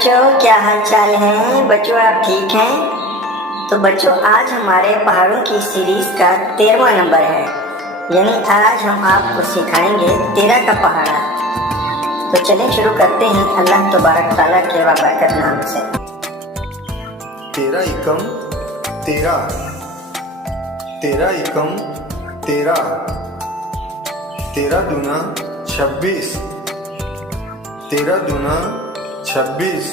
बच्चों, क्या हाल चाल है? बच्चों, आप ठीक हैं? तो बच्चों, आज हमारे पहाड़ों की सीरीज का 13वां नंबर है। यानी आज हम आपको सिखाएंगे 13 का पहाड़ा। तो चलिए शुरू करते हैं अल्लाह तबारक ताला के बाबरकत नाम से। 13 एकम 13, 13 एकम 13, 13 दूना 26, 13 दूना 26,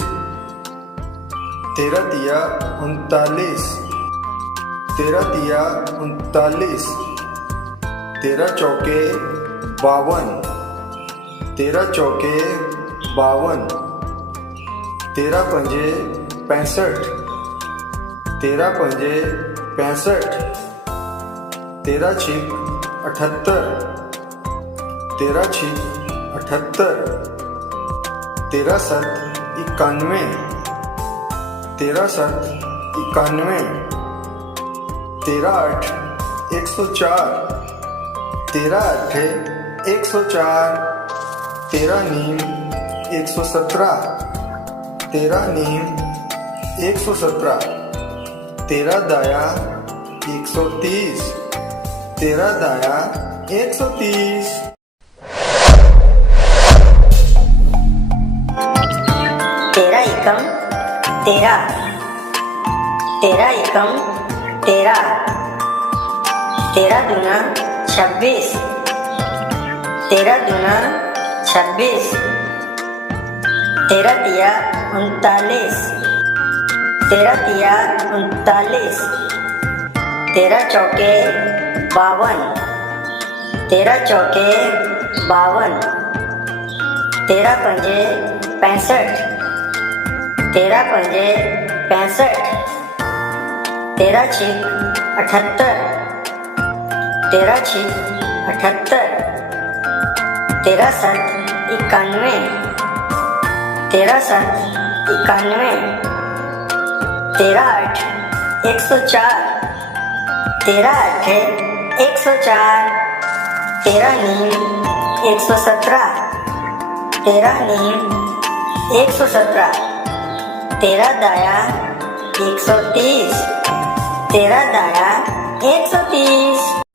13 तिया 39, 13 तिया 39, 13 चौके 52, 13 चौके 52, 13 पंजे 65, 13 पंजे 65, 13 छिक 78, 13 छिक 78, 13 सत 91, 13 सत 91, 13 आठ 104, 13 आठे 104, 13 नीम 117, 13 नीम 117, 13 दाया 130, 13 दाया 130। 13 एकम 13, 13 एकम 13, 13 दूना 26, 13 दूना 26, 13 तिया 39, 13 तिया 39, 13 चौके 52, 13 चौके 52, 13 पंजे 65, 13 पंजे 65, 13 छिक 78, 13 छिक 78, 13 सत 91, 13 सत 91, 13 आठ 104, 13 आठे 104, 13 नीम 117, 13 नीम 117, 13 दाया 130, 13 दाया 130।